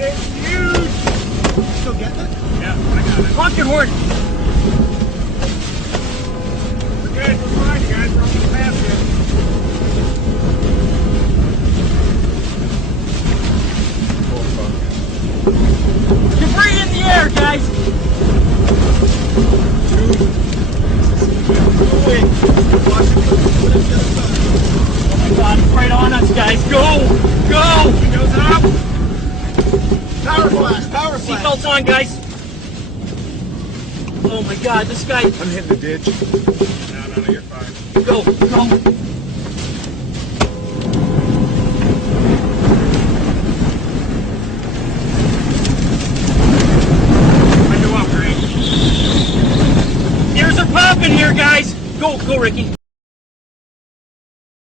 It's huge! Still getting it? Yeah, I got it. Honk your horn. We're good, we're fine, you guys. We're almost past it. Debris in the air, guys. Oh my God, it's right on us, guys. Go! Go! He goes up. Power flash, power flash. Seatbelts on, guys. Oh my God, this guy. I'm hitting the ditch. No, you're fine. Go, go. I go up, Greg. Ears are popping here, guys. Go, go, Ricky.